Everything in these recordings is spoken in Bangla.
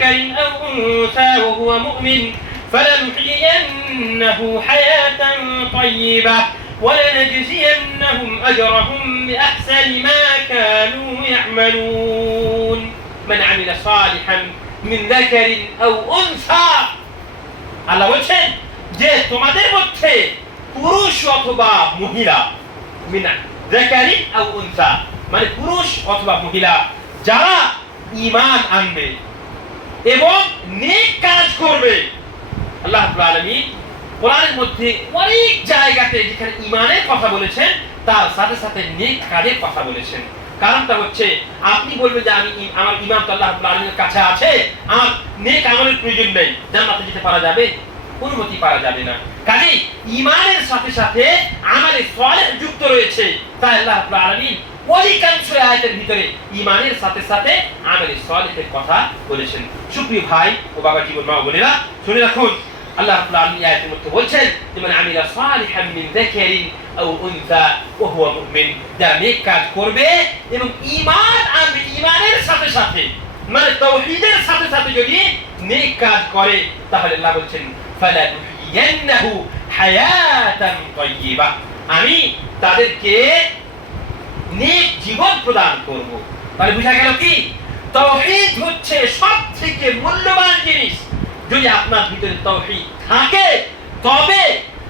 ذكر أو أنثى وهو مؤمن فلنحيينه حياة طيبة ولنجزينهم أجرهم بأحسن ما كانوا يعملون من عمل صالحا من ذكر أو أنثى আল্লাহ বলছেন যে তোমাদের মধ্যে পুরুষ অথবা মহিলা মিনা যাকারি আও উনসা মানে পুরুষ অথবা মহিলা যারা ঈমান আনবে এবং নেক কাজ করবে। আল্লাহ রাব্বুল আলামিন কোরআনের মধ্যে অনেক জায়গাতে যেখানে ঈমানের কথা বলেছেন তার সাথে সাথে নেক কাজের কথা বলেছেন। কারণটা হচ্ছে আপনি বলবেন যে আমি আমার ঈমান তো আল্লাহ রাব্বুল আলামিনের কাছে আছে, আমার নেক আমলের প্রয়োজন নেই, জান্নাতে যেতে পারা যাবে? অনুমতি পাওয়া যাবে না। কাজেই ঈমানের সাথে সাথে আমালে সালেহ যুক্ত রয়েছে। তাই আল্লাহ রাব্বুল আলামিন অধিকাংশ আয়াতের ভিতরে ঈমানের সাথে সাথে আমালে সালেহের কথা বলেছেন। সুপ্রিয় ভাই ও বাবা জীবন মা বোনেরা, শুনে রাখুন আল্লাহ রাব্বুল আলামিন আয়াতের মধ্যে বলছেন যে মান আমিলা সালিহান মিন যাকারিন আও উনসা ওয়া হুয়া মুমিন, যারা নেক কাজ করবে এবং ঈমান আনবে, ঈমানের সাথে সাথে মানে তাওহীদের সাথে সাথে যদি নেক কাজ করে তাহলে আল্লাহ বলছেন ফালানুহইয়ান্নাহু হায়াতান তাইয়্যিবা, আমি তাদেরকে নেক জীবন প্রদান করব। তাহলে বুঝা গেল কি তাওহীদ হচ্ছে সবথেকে মূল্যবান জিনিস। যদি আপনার ভিতরে তাওহীদ থাকে তবে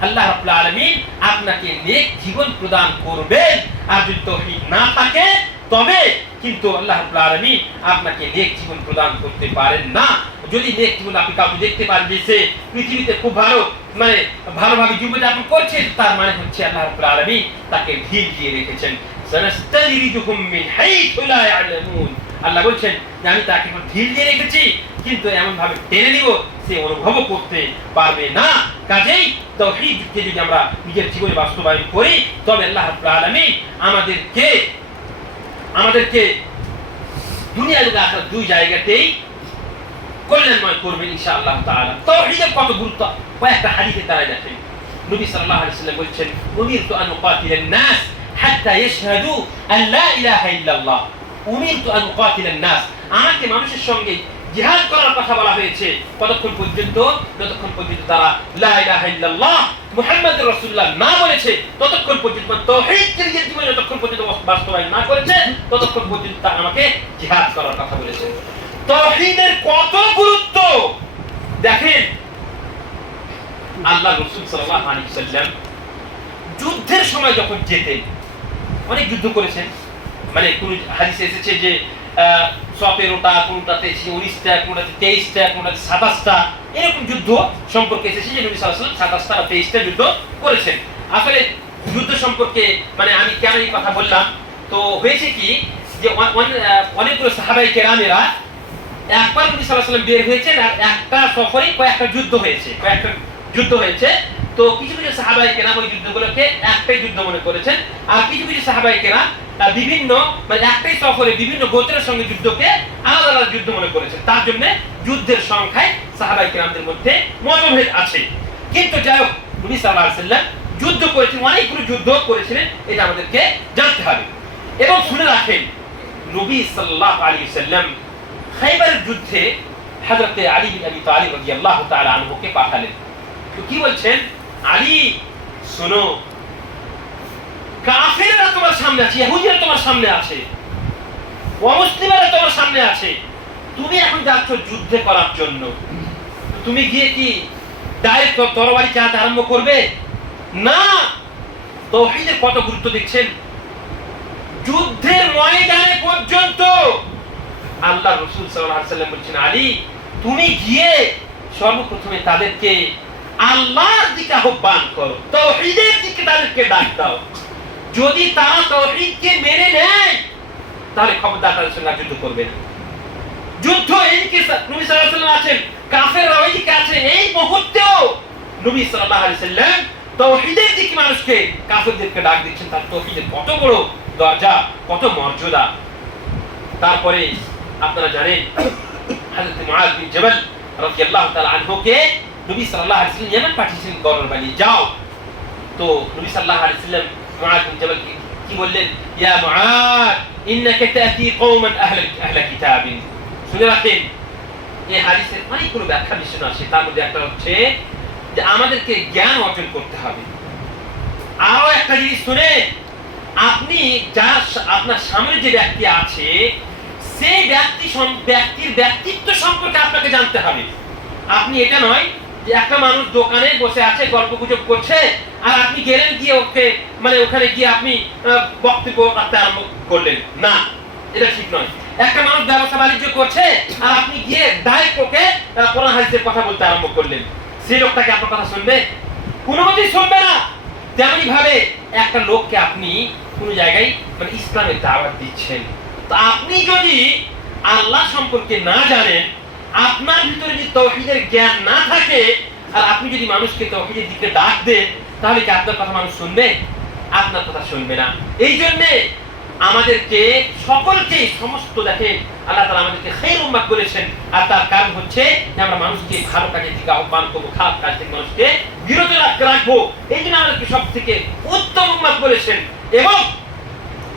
আল্লাহ রাব্বুল আলামিন আপনাকে নেক জীবন প্রদান করবেন। আর যদি তাওহীদ না থাকে তবে কিন্তু আল্লাহ রাব্বুল আলামিন আপনাকে নেক জীবন প্রদান করতে পারেন না। যদি নেক জীবন আপনি কাউকে দেখতে পারেন যে সে পৃথিবীতে খুব মানে ভালোভাবে জীবনযাপন করছে, তার মানে হচ্ছে আল্লাহ রাব্বুল আলামিন তাকে ঢিল দিয়ে রেখেছেন। সানাস্তাদরিজুহুম মিন হাইথু লা ইয়ালামুন, আল্লাহ বলছেন যে আমি তাকে ঢিল দিয়ে রেখেছি কিন্তু এমন ভাবে টেনে নিব সে অনুভব করতে পারবে না। কাজেই তাওহীদকে যদি আমরা নিজের জীবনে বাস্তবায়ন করি তবে আল্লাহ রাব্বুল আলামিন আমাদেরকে দুনিয়া এবং আখিরাত দুই জায়গাতেই কল্যাণময় করবেন ইনশাআল্লাহ তাআলা। তাওহীদের কত গুরুত্ব কয়েকটা হাদিসে তারা দেখেন। নবী সাল্লাল্লাহু আলাইহি ওয়াসাল্লাম বলেছেন উমিরতু আন উকাতিলান নাস হাত্তা ইয়াশহাদু আন লা ইলাহা ইল্লাল্লাহ, উমিরতু আন উকাতিলান নাস, আমাকে মানুষের সঙ্গে জিহাদ করার কথা বলা হয়েছে কতক্ষণ পর্যন্ত, যতক্ষণ পর্যন্ত তারা লা ইলাহা ইল্লাল্লাহ মুহাম্মাদুর রাসূলুল্লাহ না বলেছে, ততক্ষণ পর্যন্ত তাওহীদকে নিজের জীবনে যতক্ষণ পর্যন্ত বাস্তবায়ন না করেছে ততক্ষণ পর্যন্ত তারা আমাকে জিহাদ করার কথা বলেছে। তাওহীদের কত গুরুত্ব দেখেন। আল্লাহ রাসূল সাল্লাল্লাহু আলাইহি ওয়াসাল্লাম যুদ্ধের সময় যখন যেতেন, অনেক যুদ্ধ করেছেন, মানে কোন হাদিসে এসেছে যে 17টা, কোনটাতে 19টা, কোনটাতে 23টা, কোনটাতে 27টা, এরকম যুদ্ধ সম্পর্কে এসেছে যে নবী সাল্লাল্লাহু আলাইহি ওয়াসাল্লাম 27টা বা 23টা যুদ্ধ করেছেন। আসলে যুদ্ধ সম্পর্কে মানে আমি কেন এই কথা বললাম, তো হয়েছে কি যে অনেকগুলো সাহাবায়ে কেরামেরা একবার নবী সাল্লাল্লাহু আলাইহি ওয়াসাল্লাম বের হয়েছেন আর একটা সফরে কয়েকটা যুদ্ধ হয়েছে। তো কিছু কিছু সাহাবায়ে কেরাম ওই যুদ্ধগুলোকে একটাই যুদ্ধ মনে করেছেন, আর কিছু কিছু সাহাবায়ে কেরাম বিভিন্ন মানে একটাই সফরে বিভিন্ন গোত্রের সঙ্গে যুদ্ধকে আলাদা আলাদা যুদ্ধ মনে করেছেন। তার জন্য যুদ্ধের সংখ্যায় সাহাবায়ে কেরামদের মধ্যে মতভেদ আছে। কিন্তু যাই হোক নবী সাল্লাল্লাহু আলাইহি ওয়াসাল্লাম যুদ্ধ করেছেন, অনেকগুলো যুদ্ধ করেছিলেন, এটা আমাদেরকে জানতে হবে। এবং শুনে রাখেন নবী সাল্লাল্লাহু আলাইহি ওয়াসাল্লাম খাইবারের যুদ্ধে হযরত আলী বিন আবি তালিব রাদিয়াল্লাহু তাআলা আনহুকে পাঠালেন। তো কি বলছেন, আলী শোনো, কাফেররা তোমার সামনে আছে, ইহুদিরা তোমার সামনে আছে, অমুসলিমরা তোমার সামনে আছে, তুমি এখন যাচ্ছ যুদ্ধে করার জন্য, তুমি গিয়ে কি ডাইরেক্ট তরবারি চালাতে আরম্ভ করবে? না। তাওহীদের কত গুরুত্ব দেখছেন। যুদ্ধের ময়দানে পর্যন্ত আল্লাহ রাসূল সাল্লাল্লাহু আলাইহি ওয়াসাল্লাম বলছেন আলী তুমি গিয়ে সর্বপ্রথমে তাদেরকে আল্লাহর দিকে আহ্বান করো, তাওহীদের দিকে তাদেরকে ডাক দাও। যদি তারা তাওহীদকে মেনে নেয় তাহলে খবরদার তাদের সঙ্গে যুদ্ধ করবে না। যুদ্ধ এইদিকে নবী সাল্লাল্লাহু আলাইহি ওয়াসাল্লাম আছেন, কাফেররা ওইদিকে আছে, এই মুহূর্তেও নবী সাল্লাল্লাহু আলাইহি ওয়াসাল্লাম তাওহীদের দিকে মানুষকে কাফেরদেরকে ডাক দিচ্ছেন। তার তাওহীদের কত বড় দরজা, কত মর্যাদা। তারপরে আপনারা জানেন হযরত মুআয বিন জাবাল রাদিয়াল্লাহু তাআলা আনহুকে নবী সাল্লাল্লাহু আলাইহি ওয়াসাল্লাম ইয়েমেন পাঠিয়েছেন গভর্নর বানিয়ে, যাও। তো নবী সাল্লাল্লাহু আলাইহি ওয়াসাল্লাম মুআয বিন জাবালকে কি বললেন, ইয়া মুআয ইন্নাকা তাতি কওমান আহলা কিতাবিন, শুনে রাখেন এই হাদিসের অনেকগুলো ব্যাখ্যা বিশ্লেষণ আছে। তার মধ্যে একটা হচ্ছে যে আমাদেরকে জ্ঞান অর্জন করতে হবে। আরো একটা জিনিস শুনে, আপনি যার আপনার সামনে যে ব্যক্তি আছে সেই ব্যক্তির ব্যক্তিত্ব সম্পর্কে আপনাকে জানতে হবে। আপনি এটা নয় যে একটা মানুষ দোকানে বসে আছে গল্প গুজব করছে আর আপনি গেলেন গিয়ে ওকে মানে ওখানে গিয়ে আপনি বক্তব্য রাখতে আরম্ভ করলেন, না, এটা ঠিক নয়। একটা মানুষ ব্যবসা বাণিজ্য করছে আর আপনি গিয়ে ডাইরেক্ট ওকে কোরআন হাদিসের কথা বলতে আরম্ভ করলেন, সেই লোকটাকে আপনার কথা শুনবে? কোনো মতেই শুনবে না। তেমনি ভাবে একটা লোককে আপনি কোনো জায়গায় মানে ইসলামের দাওয়াত দিচ্ছেন, তো আপনি যদি আল্লাহ সম্পর্কে না জানেন, আপনার ভিতরে যদি তাওহীদের জ্ঞান না থাকে, আর আপনি যদি মানুষকে তাওহীদের দিকে ডাক দেন, তাহলে কি আপনার কথা মানুষ শুনবে? আপনার কথা শুনবে না। এই জন্য আমাদেরকে সকলকে সমস্ত দেখেন আল্লাহ তাআলা আমাদেরকে খায়রুল উম্মাহ করেছেন, আর তার কারণ হচ্ছে যে আমরা মানুষকে ভালো কাজের দিকে আহ্বান করবো, খারাপ কাজ থেকে মানুষকে বিরত রাখবো। এই জন্য আমাদেরকে সব থেকে উত্তম উম্মাহ করেছেন। এবং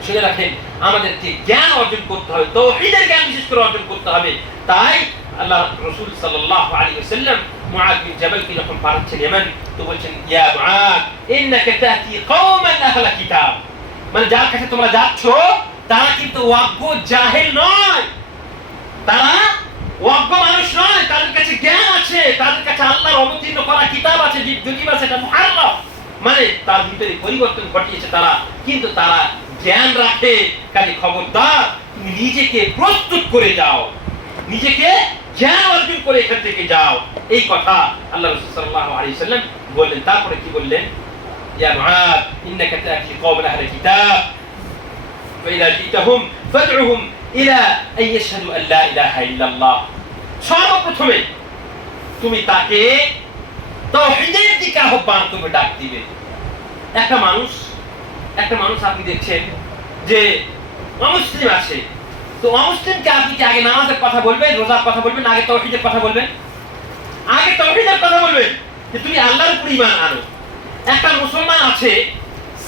শুনে রাখেন, আমাদেরকে জ্ঞান অর্জন করতে হবে, তাওহীদের জ্ঞান বিশেষ করে অর্জন করতে হবে। তাই আল্লাহ রাসূল সাল্লাল্লাহু আলাইহি ওয়াসাল্লাম মুআয বিন জাবালকে যখন পাঠাচ্ছেন ইয়েমেন, তো বলছেন, ইয়া মুআয ইন্নাকা তাতি কওমান আহলা কিতাব, মানে যার কাছে তোমরা যাচ্ছ তারা কিন্তু অজ্ঞ জাহেল নয়, তারা অজ্ঞ মানুষ নয়, তাদের কাছে জ্ঞান আছে, তাদের কাছে আল্লাহর অবতীর্ণ করা কিতাব আছে, যদিও বা সেটা মুহাররাফ, মানে তার ভিতরে পরিবর্তন ঘটিয়েছে তারা, কিন্তু তারা জ্ঞান রাখে। কাজে খবরদার তুমি নিজেকে প্রস্তুত করে যাও, নিজেকে জ্ঞান অর্জন করে এখান থেকে যাও। এই কথা আল্লাহ রাসূল সাল্লাল্লাহু আলাইহি ওয়াসাল্লাম বললেন। তারপরে কি বললেন? ইয়া মুআয ইন্নাকা তা'তি কওমান আহলা কিতাব ফাইযা জি'তাহুম ফাদ'ুহুম ইলা আন ইয়াশহাদু আন লা ইলাহা ইল্লাল্লাহ। সর্বপ্রথমে তুমি তাকে তাওহীদের দিকে আহ্বান করবে, ডাক দিবে। একটা মানুষ আপনি দেখছেন যে অমুসলিম আছে, তো অমুসলিমকে আপনি কি আগে নামাজের কথা বলবেন, রোজার কথা বলবেন, আগে তাওহীদের কথা বলবেন? আগে তাওহীদের কথা বলবেন যে তুমি আল্লাহর উপর ঈমান আনো। একটা মুসলমান আছে,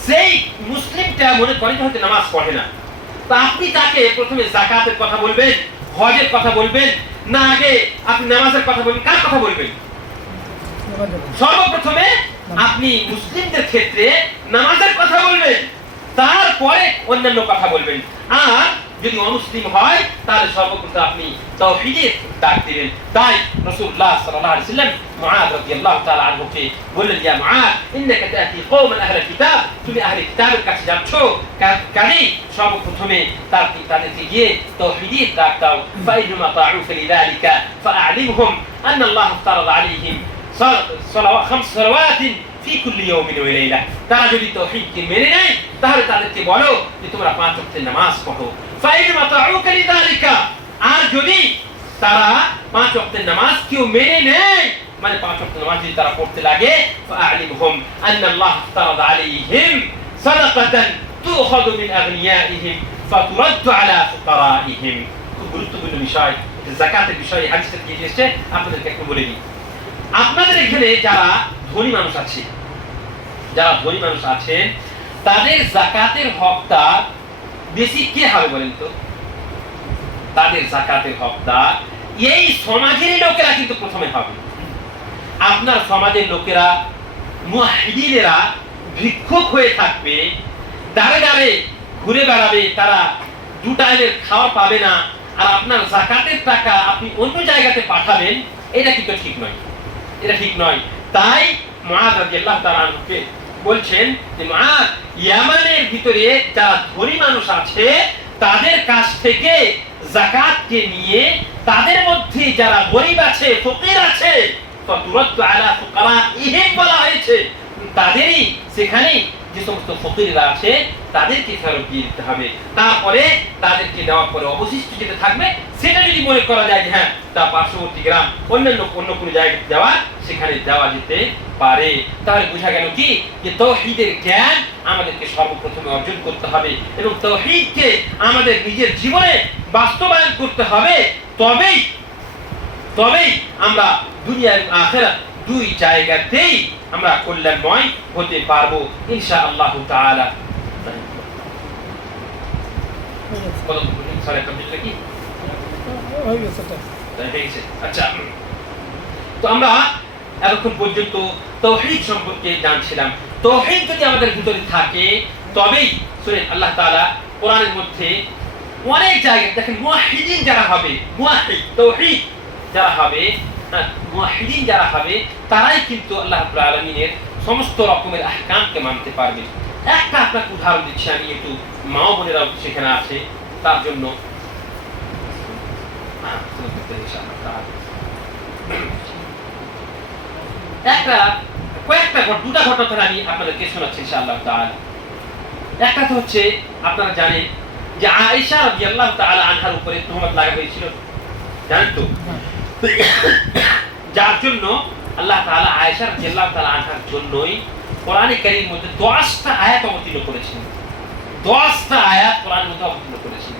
সেই মুসলিমটা মনে করে যে হয়তো নামাজ পড়ে না, তো আপনি তাকে প্রথমে যাকাতের কথা বলবেন, হজের কথা বলবেন, না আগে আপনি নামাজের কথা বলবেন? কার কথা বলবেন? সর্বপ্রথমে আপনি মুসলিমদের ক্ষেত্রে নামাজের কথা বলবেন, তারপরে অন্যান্য কথা বলবেন। আর যদি অমুসলিম হয় তাহলে সর্বপ্রথম আপনি তাওহীদের ডাক দিবেন। তাই রাসূলুল্লাহ সাল্লাল্লাহু আলাইহি ওয়াসাল্লাম মুআয রাদিয়াল্লাহু তাআলা আনহুকে বললেন, ইয়া মুআয ইন্নাকা তা'তি কওমান আহলা কিতাব, তুমি আহলে কিতাবের কাছে যাচ্ছ, কাজেই সর্বপ্রথমে তাদেরকে গিয়ে তাওহীদের ডাক দাও। ফাইনুমা তা'উফা লিযালিকা ফাআলিমহুম আন্না আল্লাহ ইফতারাদা আলাইহিম খামস সালাওয়াতিন ফি কুল্লি ইয়াওমিন ওয়া লাইলা। তারা যদি তাওহীদকে মেনে নেয় তাহলে তাদেরকে বলো যে তোমরা 5 ওয়াক্তের নামাজ পড়ো। ফাইনুমা তা'উকা লিযালিকা, আর যদি তারা 5 ওয়াক্তের নামাজ কেউ মেনে নেয়, মানে 5 ওয়াক্ত নামাজ যদি তারা পড়তে লাগে, ফাআলিমহুম আন্না আল্লাহ ইফতারাদা আলাইহিম সাদাকাতান তুখাযু মিন আগনিয়াইহিম ফাতুরাদ্দু আলা ফুকারাইহিম। খুব গুরুত্বপূর্ণ বিষয়, যাকাতের বিষয় হাদিসে কি এসেছে আপনাদেরকে একটু বলে দিই। আপনাদের এখানে যারা ধনী মানুষ আছেন, তাদের যাকাতের হকদার বেশি কে হবে বলেন তো? তাদের যাকাতের হকদার এই সমাজের লোকেরা কিন্তু প্রথমে হবে। আপনার সমাজের লোকেরা, মুআহিদিনেরা ভিক্ষুক হয়ে থাকবে, দাঁড়ে দাঁড়ে ঘুরে বেড়াবে, তারা 2 টাইমের খাওয়া পাবে না, আর আপনার যাকাতের টাকা আপনি অন্য জায়গাতে পাঠাবেন, এটা কিন্তু ঠিক নয়, এটা ঠিক নয়। তাই মুআয রাদিয়াল্লাহু তাআলা আনহুকে বলছেন যে মুআয, ইয়ামানের ভিতরে যারা ধনী মানুষ আছে তাদের কাছ থেকে যাকাতকে নিয়ে তাদের মধ্যে যারা গরীব আছে, ফকির আছে, ফাতুরাদ্দু আলা ফুকারাইহিম বলা হয়েছে, তাদেরই সেখানে যে সমস্ত ফকিররা আছে তাদেরকে ফেরত দিয়ে দিতে হবে। তারপরে তাদেরকে দেওয়ার পরে অবশিষ্ট যেটা থাকবে সেটা যদি মনে করা যায় যে হ্যাঁ তা পার্শ্ববর্তী গ্রাম অন্য কোনো জায়গায় দেওয়া, সেখানে দেওয়া যেতে পারে। তাহলে বোঝা গেল কি যে তাওহীদের জ্ঞান আমাদেরকে সর্বপ্রথমে অর্জন করতে হবে এবং তাওহীদকে আমাদের নিজের জীবনে বাস্তবায়ন করতে হবে। তবেই আমরা দুনিয়া এবং আখিরাত 2 জায়গাতেই আমরা কল্যাণময় হতে পারবো ইনশাআল্লাহ তাআলা। কত সাড়ে কমপ্লিট কি হয়ে গেছে? হয়ে গেছে। আচ্ছা, তো আমরা এতক্ষণ পর্যন্ত তাওহীদ সম্পর্কে জানছিলাম। তাওহীদ যদি আমাদের ভিতরে থাকে তবেই শুনেন আল্লাহ তাআলা কোরআনের মধ্যে অনেক জায়গায় দেখেন মুওয়াহহিদিন যারা হবে, মুওয়াহহিদ তাওহীদ যারা হবে, মুওয়াহহিদিন যারা হবে তারাই কিন্তু আল্লাহ রাব্বুল আলামিনের সমস্ত রকমের আহকামকে মানতে পারবে। একটা আপনাকে উদাহরণ দিচ্ছি আমি, একটু মা বোনেরাও সেখানে আছে তার জন্য। দুটা ঘটনা আমি আপনাদেরকে শোনাচ্ছি ইনশাআল্লাহ তাআলা। একটা তো হচ্ছে আপনারা জানেন যে আয়েশা রাদিয়াল্লাহু তাআলা আনহার উপরে তুহমত লাগা হয়েছিল, জানেন তো? যার জন্য আল্লাহ তাআলা আয়েশা রাদিয়াল্লাহু তাআলা আনহার জন্যই কোরআনে কারীমের মধ্যে 10টা আয়াত অবতীর্ণ করেছেন। 10টা আয়াত কোরআনের মধ্যে অবতীর্ণ করেছেন।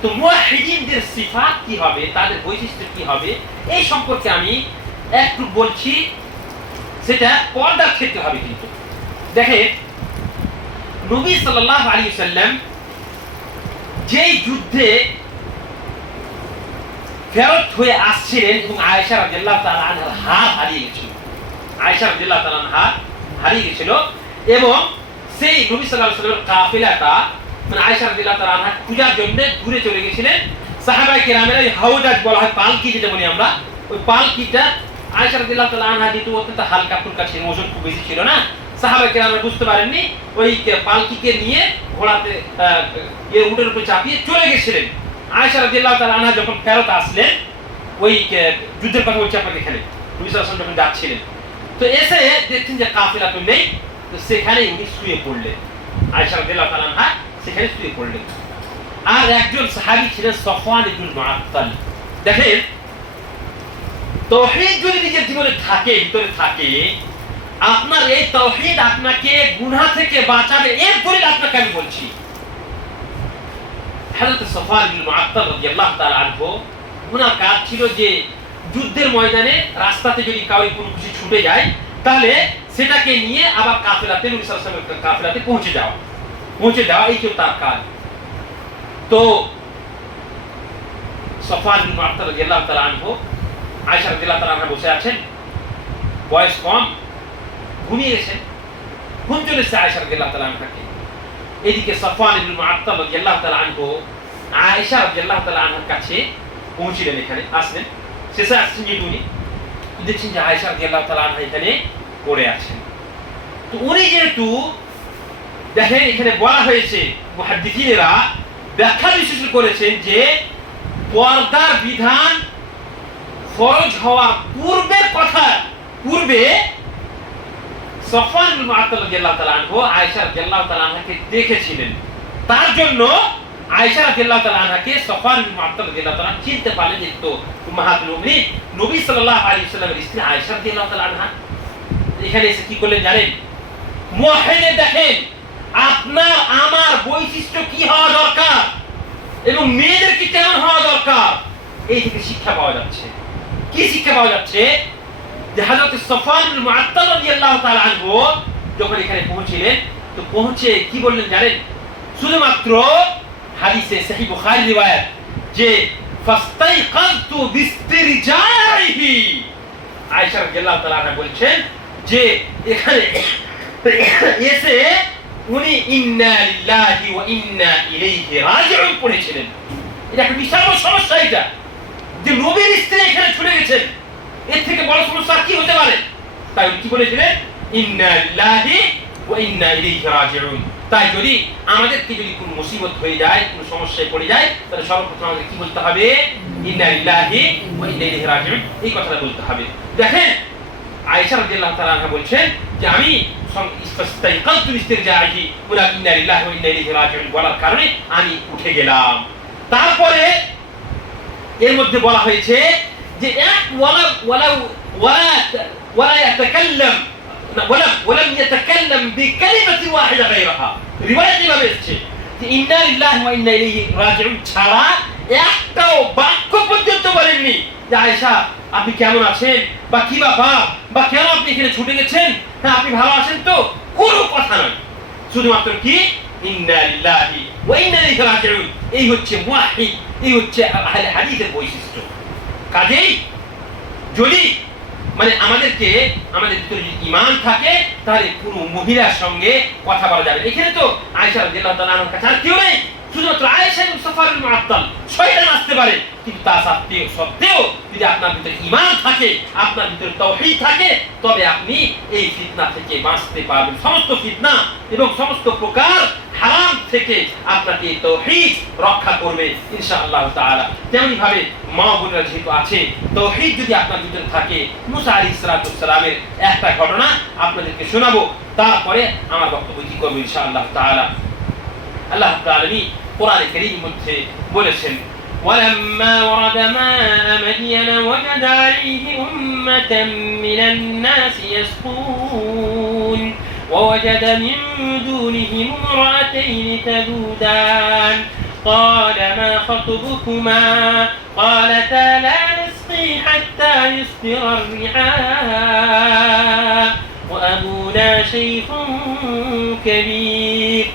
তো মুওয়াহহিদিনদের সিফাত কি হবে, তাদের বৈশিষ্ট্য কি হবে, এই সম্পর্কে আমি একটু বলছি। সেটা পর্দার ক্ষেত্রে হবে। কিন্তু দেখেন নবী সাল্লাল্লাহু আলাইহি ওয়াসাল্লাম যেই যুদ্ধে ফেরত হয়ে আসছিলেন এবং আয়েশা রাদিয়াল্লাহু তাআলা আনহার হার হারিয়ে গেছিল, আয়েশা রাদিয়াল্লাহু তাআলা আনহা হারিয়ে গেছিল এবং সেই নবী সাল্লাল্লাহু আলাইহি ওয়াসাল্লামের কাফেলাটা মানে আয়েশা রাদিয়াল্লাহু তাআলা আনহা খোঁজার জন্য দূরে চলে গেছিলেন। সাহাবায়ে কেরামেরা এই হাওদাজ বলা হয়, পালকি যেটা বলি আমরা, ওই পালকিটা আয়েশা রাদিয়াল্লাহু তাআলা আনহা যেহেতু অত্যন্ত হালকা ফুলকা ছিল, ওজন খুব বেশি ছিল না, সাহাবায়ে কেরামেরা বুঝতে পারেননি, ওই পালকিকে নিয়ে ঘোড়াতে উটের উপরে চাপিয়ে চলে গেছিলেন। আয়েশা রাদিয়াল্লাহু তাআলা আনহা যখন ফেরত আসলেন, ওই যুদ্ধের কথা বলছি আপনাকে, এখানে নবী সাল্লাল্লাহু আলাইহি ওয়াসাল্লাম যখন যাচ্ছিলেন তো এসে দেখছেন যে কাফেলা তো নেই, তো সেখানে উনি শুয়ে পড়লেন, আয়েশা রাদিয়াল্লাহু তাআলা আনহা সেখানে শুয়ে পড়লেন। আর একজন সাহাবী ছিলেন সফওয়ান ইবনে মুআত্তাল। দেখেন তাওহীদ যদি নিজের জীবনে থাকে, ভিতরে থাকে, আপনার এই তাওহীদ আপনাকে গুনাহ থেকে বাঁচাবে। এর দলিল আপনাকে আমি বলছি। হযরত সফওয়ান ইবনে মুআত্তাল রাদিয়াল্লাহু তাআলা আনহু, ওনার কাজ ছিল যে যুদ্ধের ময়দানে রাস্তাতে যদি কাউরি কোনো কিছু ছুটে যায় তাহলে সেটাকে নিয়ে আবার কাফেলাতে, নবী সাল্লাল্লাহু আলাইহি ওয়াসাল্লামের কাফেলাতে পৌঁছে যাওয়া, এই ছিল তার কাজ। তো সফওয়ান ইবনে মুআত্তাল রাদিয়াল্লাহু তাআলা আনহু, আয়েশা রাদিয়াল্লাহু তাআলা আনহা বসে আছেন, বয়স কম, ঘুমিয়ে গেছেন, ঘুম চলেছে আয়েশা রাদিয়াল্লাহু তাআলা আনহাকে। এদিকে সফওয়ান ইবনে মুআত্তাল রাদিয়াল্লাহু তাআলা আনহু আয়েশা রাদিয়াল্লাহু তাআলা আনহার কাছে পৌঁছলেন, এখানে আসলেন, শেষে আসছেন যে উনি দেখছেন যে আয়েশা রাদিয়াল্লাহু তাআলা আনহা এখানে পড়ে আছেন। তো উনি যেহেতু দেখেন এখানে বলা হয়েছে, মুহাদ্দিসিনেরা ব্যাখ্যা বিশ্লেষণ করেছেন যে পর্দার বিধান ফরজ হওয়ার পূর্বের কথা, পূর্বে সফওয়ান ইবনে মুআত্তাল রাদিয়াল্লাহু তাআলা আনহু আয়েশা রাদিয়াল্লাহু তাআলা আনহাকে দেখেছিলেন। তার জন্য আয়েশা রাদিয়াল্লাহু তাআলা আনহাকে সফওয়ান ইবনে মুআত্তাল রাদিয়াল্লাহু তাআলা চিনতে পারলেন যে তো উম্মাহাতুল মুমিনিন নবী সাল্লাল্লাহু আলাইহি ওয়াসাল্লামের স্ত্রী আয়েশা রাদিয়াল্লাহু তাআলা আনহা। এখানে এসে কি করলেন জানেন? মুওয়াহহিদে দেখেন আপনার আমার বৈশিষ্ট্য কি হওয়া দরকার এবং মেয়েদের কি কেমন হওয়া দরকার, এই থেকে শিক্ষা পাওয়া যাচ্ছে। কি শিক্ষা পাওয়া যাচ্ছে? যে হযরত সফওয়ান ইবনে মুআত্তাল রাদিয়াল্লাহু তাআলা আনহু যখন এখানে পৌঁছলেন, তো পৌঁছে কি বললেন জানেন? শুধুমাত্র হাদিসে সহিহ বুখারী রিওয়ায়াত যে ফাস্তাইকাযতু বিস্তিরজাইহি, আয়েশা রাদিয়াল্লাহু তাআলা আনহা বলছেন যে এখানে এসে উনি ইন্না লিল্লাহি ওয়া ইন্না ইলাইহি রাজিউন পড়েছিলেন। এটা একটা বিশাল সমস্যা, এটা যে নবীর স্ত্রী এখানে চলে গেছেন, এর থেকে বড় সমস্যা কি হতে পারে? তাই কি বলেছিলেন? ইন্না লিল্লাহি ওয়া ইন্না ইলাইহি রাজিউন। তাই যদি আমাদেরকে যদি কোনো মুসিবত হয়ে যায়, কোনো সমস্যায় পড়ে যায়, তাহলে সর্বপ্রথম আমাদের কি বলতে হবে? ইন্না লিল্লাহি ওয়া ইন্না ইলাইহি রাজিউন, এই কথাটা বলতে হবে। দেখেন আয়েশা রাদিয়াল্লাহু তাআলা আনহা বলছেন যে আমি ইস্তাইকাযতু বিস্তিরজাইহি ওয়া ইন্না লিল্লাহি ওয়া ইন্না ইলাইহি রাজিউন বলার কারণে আমি উঠে গেলাম। তারপরে এর মধ্যে বলা হয়েছে যে এক ওয়ালা ইয়াতাকাল্লাম ওয়ালাম ইয়াতাকাল্লাম বিকালিমাতি ওয়াহিদা গায়রাহা। রিওয়ায়াতে ভাবে এসেছে যে ইন্না লিল্লাহি ওয়া ইন্না ইলাইহি রাজিউন ছাড়া একটাও বাক্য পর্যন্ত বলেননি যে আয়েশা আপনি কেমন আছেন, বা কি ব্যাপার, বা কেন আপনি এখানে ছুটে গেছেন, হ্যাঁ আপনি ভালো আছেন তো, কোনো কথা নয়। শুধুমাত্র কি ইন্না লিল্লাহি ওয়া ইন্না ইলাইহি রাজিউন। এই হচ্ছে মুওয়াহহিদ, এই হচ্ছে আহলে হাদিসের বৈশিষ্ট্য। কাজেই যদি মানে আমাদের ভিতরে যদি ঈমান থাকে তাহলে কোনো মহিলার সঙ্গে কথা বলা যাবে। এখানে তো আয়েশা রাদিয়াল্লাহু তাআলা আনহার কাছে আর কেউ নেই, শুধুমাত্র আয়েশা এবং সাফওয়ানুল মুআত্তাল। শয়তান আসতে পারে, কিন্তু তা সত্ত্বেও যদি আপনার ভিতরে ঈমান থাকে, আপনার ভিতরে তাওহীদ থাকে, তবে আপনি এই ফিতনা থেকে বাঁচতে পারবেন। সমস্ত ফিতনা এবং সমস্ত প্রকার হারাম থেকে আপনাকে তাওহীদ রক্ষা করবে ইনশাআল্লাহ তাআলা। তেমনি ভাবে মা বোনেরা যেহেতু আছে, তাওহীদ যদি আপনার ভিতরে থাকে, মুসা আলাইহিস সালামের একটা ঘটনা আপনাদেরকে শোনাবো, তারপরে আমার বক্তব্য কি করবো ইনশাআল্লাহ তাআলা। আল্লাহ রাব্বুল আলামিন কোরআনে কারীমের মধ্যে বলেছেন, ولما ورد ماء مدين وجد عليه أمة من الناس يسقون ووجد من دونهم امرأتين تذودان قال ما خطبكما قالتا لا نسقي حتى يصدر الرعاء وأبونا شيخ كبير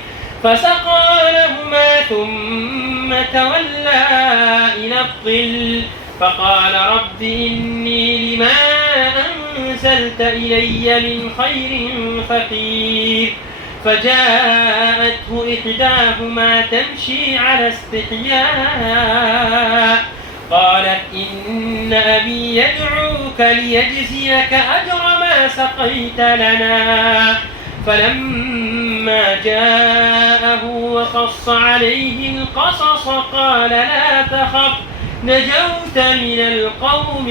فسقى لهما ثم تولى إلى الظل فقال رب إني لما أنزلت إلي من خير فقير فجاءته إحداهما تمشي على استحياء قالت إن أبي يدعوك ليجزيك أجر ما سقيت لنا فلما جاءه وقص عليه القصص قال لا تخف نجوت من القوم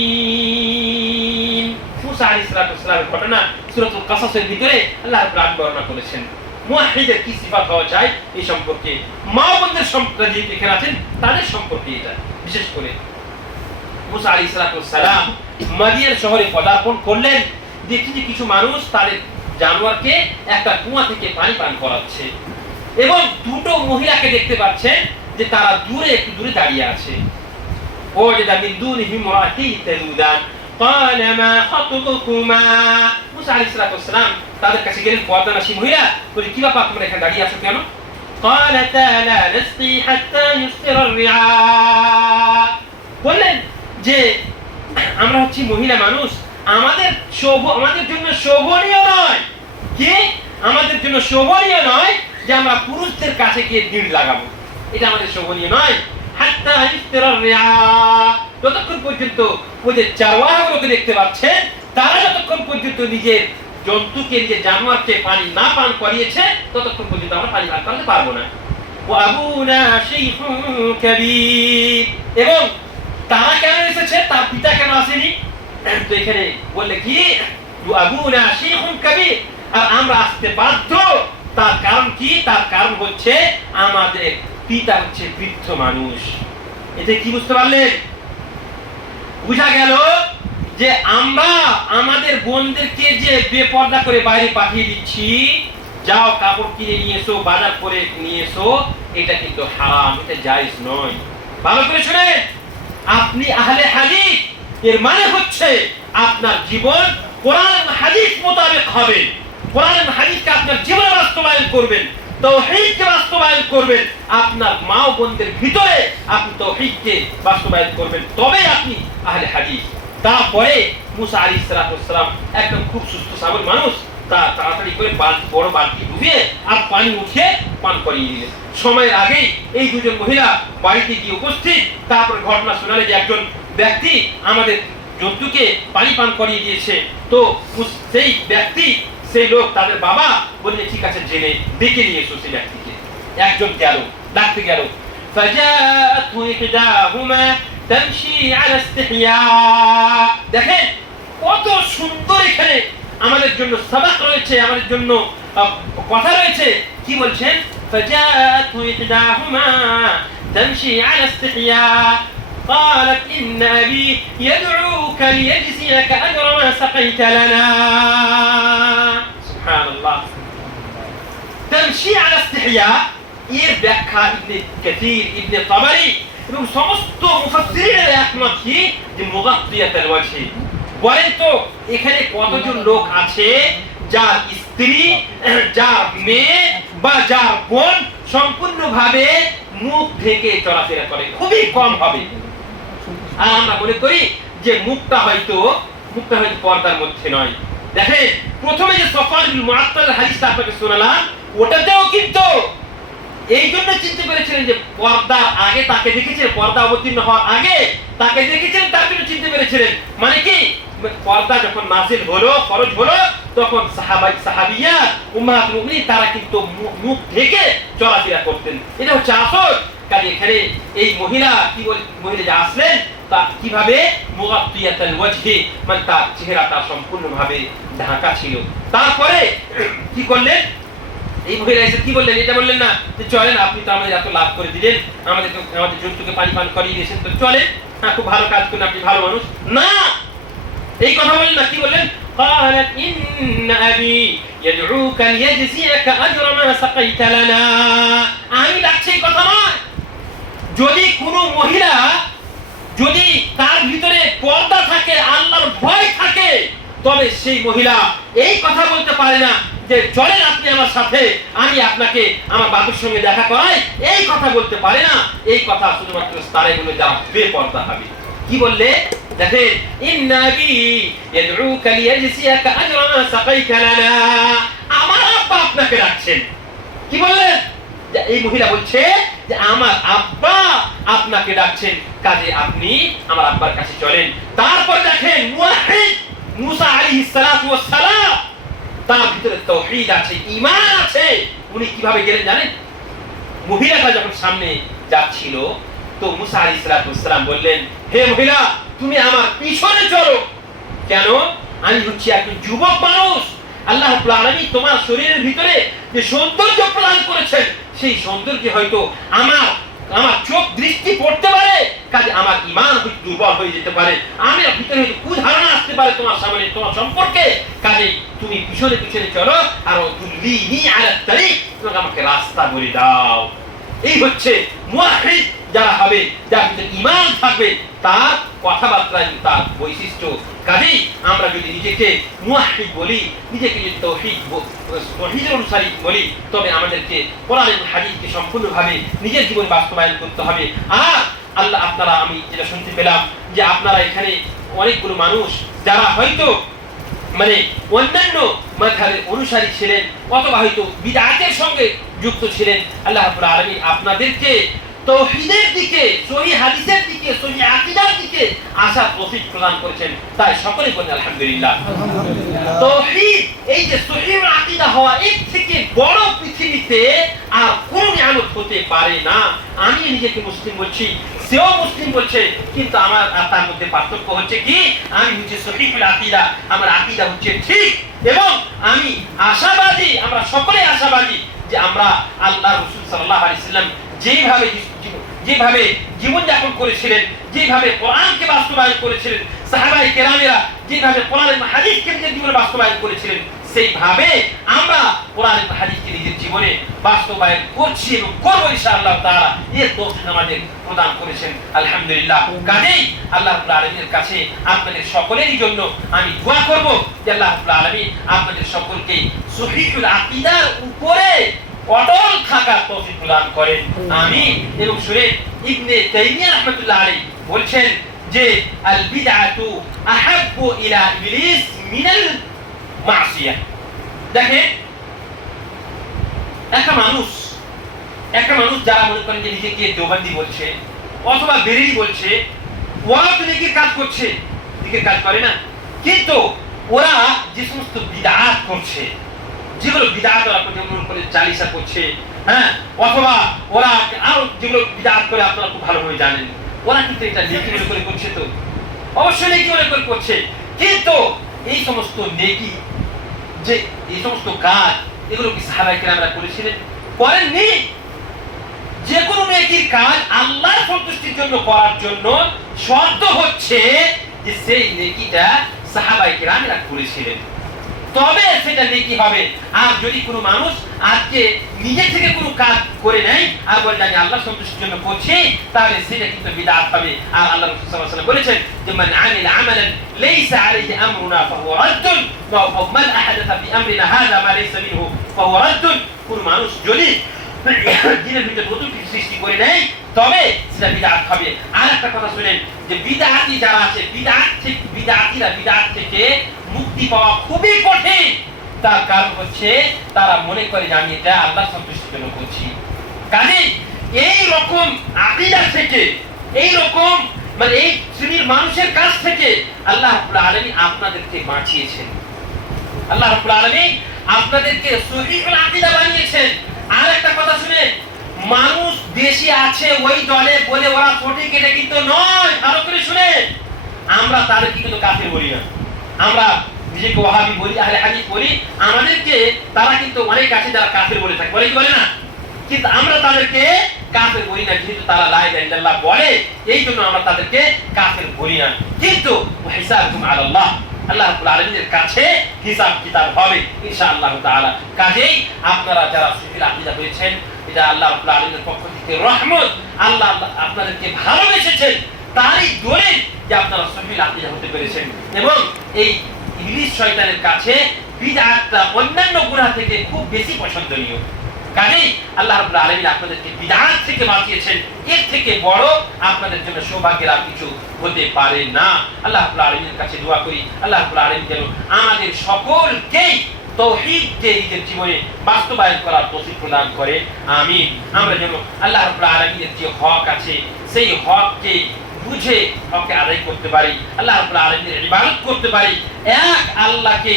الظالمين মুসা আলাইহিস সালামের ঘটনা সূরাতুল কাসাসের ভিতরে আল্লাহ রাব্বুল আলামিন বর্ণনা করেছেন। মুওয়াহহিদের কি সিফাত হওয়া চাই এই সম্পর্কে, মা বোনদের সম্পর্কে যে এখানে আছেন তাদের সম্পর্কে এটা বিশেষ করে। মুসা আলাইহিস সালাম মাদিয়ান শহরে পদার্পণ করলেন, দেখছি যে কিছু মানুষ তাদের জানোয়ারকে একটা কুয়া থেকে পানি পান করাচ্ছে এবং দুটো মহিলাকে দেখতে পাচ্ছেন যে তারা একটু দূরে দাঁড়িয়ে আছে। ও যে মিন দুনিহিম রাআতাইন তাযুদান قال ما خطبكما মুসা আলাইহিস সালাম তাদের কাছে গেলেন, পর্দানাশী মহিলা, বলে কি ব্যাপার তোমরা এখানে দাঁড়িয়ে আছো কেন? قالتا لا نسقي حتى يصدر الرعاء বললেন যে আমরা হচ্ছি মহিলা মানুষ, আমাদের জন্য শোভনীয় নয়, কি আমাদের জন্য শোভনীয় নয় যে আমরা পুরুষদের কাছে গিয়ে ভিড় লাগাবো, এটা আমাদের শোভনীয় নয়। হাত্তা ইফতিরার রিআ, যতক্ষণ পর্যন্ত ওই যে চারওয়াহাগুলোকে দেখতে পাচ্ছেন তারা যতক্ষণ পর্যন্ত নিজের জন্তুকে নিজের জানোয়ারকে পানি না পান করিয়েছে ততক্ষণ পর্যন্ত আমরা পানি পান করতে পারবো না। ওয়া আবুনা শাইখুন কাবীর, এবং তারা কেন এসেছে, তার পিতা কেন আসেনি? তো এখানে বললে কি আবুনা শাইখুন কাবীর, আর আমরা আসতে বাধ্য, তার কারণ কি? তার কারণ হচ্ছে আমাদের পিতা হচ্ছে বৃদ্ধ মানুষ। এতে কি বুঝতে পারলেন? বুঝা গেল যে আমরা আমাদের বোনদেরকে যে বেপর্দা করে বাইরে পাঠিয়ে দিচ্ছি, যাও কাপড় কিনে নিয়ে এসো, বাজার করে নিয়ে এসো, এটা কিন্তু হারাম, এটা জায়েজ নয়। ভালো করে শুনেন, আপনি আহলে হাদিস, এর মানে হচ্ছে আপনার জীবন কোরআন এবং হাদিস মোতাবেক হবে, কোরআন এবং হাদিসকে আপনার জীবনে বাস্তবায়ন করবেন, তাওহীদকে বাস্তবায়ন করবেন, আপনার মা ও বোনদের ভিতরে আপনি তাওহীদকে বাস্তবায়ন করবেন, তবেই আপনি আহলে হাদিস। তারপরে মুসা আলাইহিস সালাম একদম খুব সুস্থ সবল মানুষ, তাড়াতাড়ি করে বড় বালতি ডুবিয়ে আর পানি উঠিয়ে পান করিয়ে দিলেন। সময়ের আগেই এই দুজন মহিলা বাড়িতে গিয়ে উপস্থিত, তারপর ঘটনা শোনালে যে একজন ব্যক্তি আমাদের জন্তুকে পানি পান করিয়ে দিয়েছে। তো সেই ব্যক্তি, সেই লোক, তাদের বাবা বললেন ঠিক আছে, জেনে ডেকে নিয়ে এসো সেই ব্যক্তিকে। একজন গেল, ডাকতে গেল, فجاءته إحداهما تمشي على استحياء। দেখেন কত সুন্দর এখানে আমাদের জন্য সবাক রয়েছে, আমাদের জন্য কথা রয়েছে। কি বলছেন? فجاءته إحداهما تمشي على استحياء قالت إن أبي يدعوك ليجزيك أجر ما سقيت لنا سبحان الله تمشي على استحياء এর ব্যাখ্যা ইবনে কাসীর, ইবনে তাবারি এবং সমস্ত মুফাসসিরিনের একমত কি যে মুগাত্তিয়াতুল ওয়াজহি। বলেন তো এখানে কতজন লোক আছে যার স্ত্রী, যার মেয়ে বা যার বোন সম্পূর্ণভাবে মুখ ঢেকে চলাফেরা করে? খুবই কম হবে। আর আমরা মনে করি যে মুখটা হয়তো পর্দার মধ্যে নয়। দেখেন প্রথমে যে সফওয়ান বিন মুআত্তাল হাদিসটা আপনাকে শোনালাম, ওটাতেও কিন্তু এই জন্য চিনতে পেরেছিলেন যে পর্দার আগে তাকে দেখেছিলেন, পর্দা অবতীর্ণ হওয়ার আগে তাকে দেখেছিলেন, তার জন্য চিনতে পেরেছিলেন। মানে কি, পর্দা যখন নাযিল হলো, ফরজ হলো, তখন সাহাবিয়া উম্মাহাতুল মুমিনিন তারা কিন্তু মুখ ঢেকে চলাফেরা করতেন। এটা হচ্ছে আসল কাজে। এখানে এই মহিলা কি বলে, মহিলা যে আসলেন তা কিভাবে, মুগাত্তিয়াতাল ওয়াজহি, মানে তার চেহারাটা সম্পূর্ণভাবে ঢাকা ছিল। তারপরে কি করলেন, এই মহিলা এসে কি বললেন, এটা বললেন না যে চলেন আপনি তো আমাদের এত লাভ করে দিলেন, আমাদের জন্তুকে পানি পান করিয়ে দিয়েছেন, তো চলেন, হ্যাঁ খুব ভালো কাজ করেন, আপনি ভালো মানুষ না, এই কথা বললেন না। কি বললেন, قالت إن أبي يدعوك ليجزيك أجر ما سقيت لنا। আমি ডাকছি এই কথা নয়। যদি কোনো মহিলা যদি তার ভিতরে পর্দা থাকে, আল্লাহর ভয় থাকে, তবে সেই মহিলা এই কথা বলতে পারে না যে চলেন আপনি আমার সাথে, আমি আপনাকে আমার বাবুর সঙ্গে দেখা করাই, এই কথা বলতে পারে না। এই কথা শুধুমাত্র তারাই বলে যারা বেপর্দা হবে। কি বললে দেখেন, ইন্নাবি ইয়াদউকা লিয়াজসিয়াকা আজরা মা সাকাইতা লানা, আমার আব্বা আপনাকে ডাকছেন। কি বললেন, এই মহিলা বলছে যে আমার আব্বা আপনাকে ডাকছেন, কাজে আপনি আমার আব্বার কাছে চলেন। তারপর দেখেন মুওয়াহিদ মুসা আলাইহিস সালাতু ওয়াস সালাম, তার ভিতরে তাওহীদ আছে, ঈমান আছে। উনি কিভাবে গেলেন জানেন, মহিলাটা যখন সামনে যাচ্ছিল তো মুসা আলাইহিস সালাতু ওয়াস সালাম বললেন, হে মহিলা তুমি আমার পিছনে চলো। কেন, আমি হচ্ছি একজন যুবক মানুষ, আল্লাহ রাব্বুল আলামিন তোমার শরীরের ভিতরে যে সৌন্দর্য প্রদান করেছেন, সেই সৌন্দর্য হয়তো আমার চোখ দৃষ্টি পড়তে পারে, কাজে আমার ঈমান হয়তো দুর্বল হয়ে যেতে পারে, আমি ভিতরে হয়তো কুধারণা আসতে পারে তোমার সামনে, তোমার সম্পর্কে, কাজে তুমি পিছনে পিছনে চলো, আর তুল্লিনি আলা তারিক, তুমি আমাকে রাস্তা বলে দাও। এই হচ্ছে মুওয়াহিদ যারা হবে, যার ভিতরে ঈমান থাকবে, তার কথাবার্তায় তার বৈশিষ্ট্য। কাজেই আমরা যদি নিজেকে মুওয়াহিদ বলি, নিজেকে যদি তাওহীদের অনুসারী বলি, তবে আমাদেরকে কোরআন এবং হাদিসকে সম্পূর্ণভাবে নিজের জীবন বাস্তবায়ন করতে হবে। আর আল্লাহ, আপনারা, আমি যেটা শুনতে পেলাম যে আপনারা এখানে অনেকগুলো মানুষ যারা হয়তো মানে অন্যান্য মাযহাবের অনুসারী ছিলেন, অথবা হয়তো বিদআতের সঙ্গে যুক্ত ছিলেন, আল্লাহ রাব্বুল আলামিন আপনাদেরকে তাওহীদের দিকে, সহিহ হাদিসের দিকে, সহিহ আকীদার দিকে আসার তৌফিক প্রদান করেছেন। তাই সকলে বলেন আলহামদুলিল্লাহ। তাওহীদ, এই যে সহিহ আকীদা হওয়া, এর থেকে বড় পৃথিবীতে আর কোন নিয়ামত হতে পারে না। আমি নিজেকে মুসলিম বলছি, সেও মুসলিম বলছে, কিন্তু আমার তার মধ্যে পার্থক্য হচ্ছে কি, আমি হচ্ছে সহিহুল আকীদা, আমার আকীদা হচ্ছে ঠিক, এবং আমি আশাবাদী, আমরা সকলে আশাবাদী যে আমরা আল্লাহ রাসূল সাল্লাল্লাহু আলাইহি সাল্লাম যেভাবে জীবন যাপন করেছিলেন, যেভাবে কোরআনকে বাস্তবায়ন করেছিলেন, সাহাবায়ে কেরামেরা যেভাবে কোরআন এবং হাদিসকে নিজের জীবনে বাস্তবায়ন করেছিলেন, সেইভাবে আমরা কোরআন এবং হাদিসকে নিজের জীবনে বাস্তবায়ন করছি এবং করব ইনশাআল্লাহ তাআলা। এর তৌফিক আমাদের প্রদান করেছেন আলহামদুলিল্লাহ। কাজেই আল্লাহ রাব্বুল আলামিনের কাছে আপনাদের সকলেরই জন্য আমি দোয়া করব যে আল্লাহ রাব্বুল আলামিন আপনাদের সকলকে সহিহুল আকীদার উপরে অটল থাকার তৌফিক প্রদান করেন, আমিন। এবং শুনে ইবনে তাইমিয়া রাহমাতুল্লাহ আলাইহি বলছেন যে আল বিদআতু আহাব্বু ইলা ইবলিস মিনাল মাসিয়াহ। দেখেন একটা মানুষ যারা মনে করেন যে নিজেকে দেওবন্দি বলছে অথবা বেরেলি বলছে, ওরা তো নেকির কাজ করছে, নেকির কাজ করে না, কিন্তু ওরা যে সমস্ত বিদআত করছে, যেগুলো বিদআত ওরা যেমন করে চালিসা করছে, হ্যাঁ, অথবা ওরা আরো যেগুলো বিদআত করে আপনারা খুব ভালোভাবে জানেন, ওরা কিন্তু এটা নেকি মনে করে করছে, তো অবশ্যই নেকি মনে করে করছে, কিন্তু এই সমস্ত নেকি, যে এই সমস্ত কাজ, এগুলো কি সাহাবায়ে কেরামরা করেছিলেন? করেননি। যে কোনো নেকির কাজ আল্লাহর সন্তুষ্টির জন্য করার জন্য শর্ত হচ্ছে যে সেই নেকিটা সাহাবায়ে কেরামরা করেছিলেন, তবে সেটা নেকি হবে। আর যদি কোনো মানুষ আজকে নিজে থেকে কোনো কাজ করে নেয় আর বলে আমি আল্লাহ সন্তুষ্টির জন্য করছি, তাহলে সেটা কিন্তু বিদআত হবে। আর আল্লাহ রাসূল সাল্লাল্লাহু আলাইহি ওয়াসাল্লাম বলেছেন যে মান আমিলা আমালান লাইসা আলাইহি আমরুনা ফাহুয়া রাদ্দুন ওয়া মান আহাদাথা ফি আমরিনা হাযা মা লাইসা মিনহু ফাহুয়া রাদ্দুন। কোন মানুষ যদি দিনের ভিতরে নতুন কিছু সৃষ্টি করে নেয়, তবে সেটা বিদআত হবে। আর একটা কথা শুনেন, যে বিদআতি যারা আছে, বিদআতিরা বিদআত থেকে মুক্তি পাওয়া খুবই কঠিন। তার কারণ হচ্ছে তারা মনে করে যে আমি এটা আল্লাহর সন্তুষ্টির জন্য করছি। কাজেই এই রকম আকীদা থেকে, এই রকম মানে এই শ্রেণীর মানুষের কাছ থেকে আল্লাহ রাব্বুল আলামিন আপনাদেরকে বাঁচিয়েছেন। আল্লাহ রাব্বুল আলামিন আপনাদেরকে সহিহুল আকীদা বানিয়েছেন। আর একটা কথা শুনেন, মানুষ বেশি আছে ওই দলে বলে ওরা সঠিক, এটা কিন্তু নয়। ভালো করে শুনেন, আমরা তাদেরকে কিন্তু কাফের বলি না। আমরা নিজেকে ওয়াহাবি বলি, আহলে হাদিস বলি, আমাদেরকে তারা কিন্তু অনেক আছে যারা কাফের বলে থাকে, বলে কি বলে না? কিন্তু আমরা তাদেরকে কাফের বলি না, যেহেতু তারা লা ইলাহা ইল্লাল্লাহ বলে, এই জন্য আমরা তাদেরকে কাফের বলি না। কিন্তু হিসাবুকুম আলাল্লাহ, আল্লাহ রাব্বুল আলামিনের কাছে হিসাব কিতাব হবে ইনশাআল্লাহ তাআলা। কাজেই আপনারা যারা সহিহ আকীদা হয়েছেন, এটা আল্লাহ রাব্বুল আলামিনের পক্ষ থেকে রহমত। আল্লাহ আপনাদেরকে ভালোবেসেছেন, তারই দলিল যে আপনারা সহিহ আকীদা হতে পেরেছেন। এবং এই ইবলিস শয়তানের কাছে বিদআতটা অন্যান্য গুনাহ থেকে খুব বেশি পছন্দনীয়। কাজেই আল্লাহ রাব্বুল আলামিন আপনাদেরকে বিদআত থেকে বাঁচিয়েছেন, এর থেকে বড় আপনাদের জন্য সৌভাগ্যের আর কিছু হতে পারে না। আল্লাহ রাব্বুল আলামিনের কাছে দোয়া করি, আল্লাহ রাব্বুল আলামিন যেন আমাদের সকলকেই তাওহীদকে নিজের জীবনে বাস্তবায়ন করার তৌফিক প্রদান করে। আমিন। আমরা যেন আল্লাহ রাব্বুল আলামিনের যে হক আছে, সেই হককে বুঝে হককে আদায় করতে পারি, আল্লাহ রাব্বুল আলামিনের ইবাদত করতে পারি, এক আল্লাহকে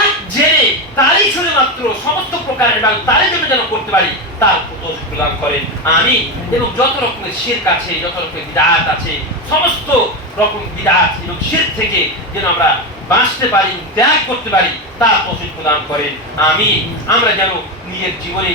এক জেনে তারই শুধুমাত্র সমস্ত প্রকার ইবাদত তারই জন্য যেন করতে পারি, তার তৌফিক প্রদান করেন। আমিন। এবং যত রকমের শিরক আছে, যত রকমের বিদআত আছে, সমস্ত রকম বিদআত এবং শিরক থেকে যেন আমরা বাঁচতে পারি, ত্যাগ করতে পারি, তার তৌফিক প্রদান করেন। আমিন। আমরা যেন নিজের জীবনে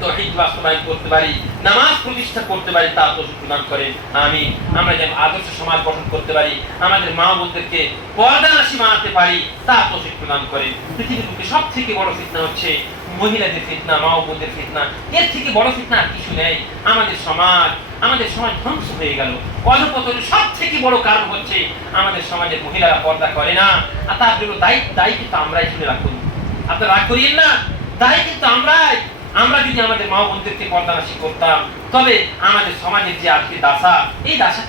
তাওহীদ বাস্তবায়ন করতে পারি, নামাজ প্রতিষ্ঠা করতে পারি, তার তৌফিক প্রদান করেন। আমিন। আমরা যেন আদর্শ সমাজ গঠন করতে পারি, আমাদের মা বোনদেরকে পর্দানাশী বানাতে পারি, তার তৌফিক প্রদান করেন। পৃথিবীর বুকে সবথেকে বড় ফিতনা হচ্ছে মহিলাদের ফিতনা, মা বোনদের ফিতনা। এর থেকে বড় ফিতনা আর কিছু নেই। আমাদের সমাজ ধ্বংস হয়ে গেল। অধঃপতনের সবথেকে বড় কারণ হচ্ছে আমাদের সমাজের মহিলারা পর্দা করে না। আর তার জন্য দায়ী কিন্তু আমরাই শুনে রাখুন। আপনারা রাগ করিয়েন না, দায়ী কিন্তু আমরাই। আমরা যদি আমাদের মা বোনদেরকে পর্দানাশী করতাম, তবে আমাদের সমাজের যে আজকে দাসা, এই দাসা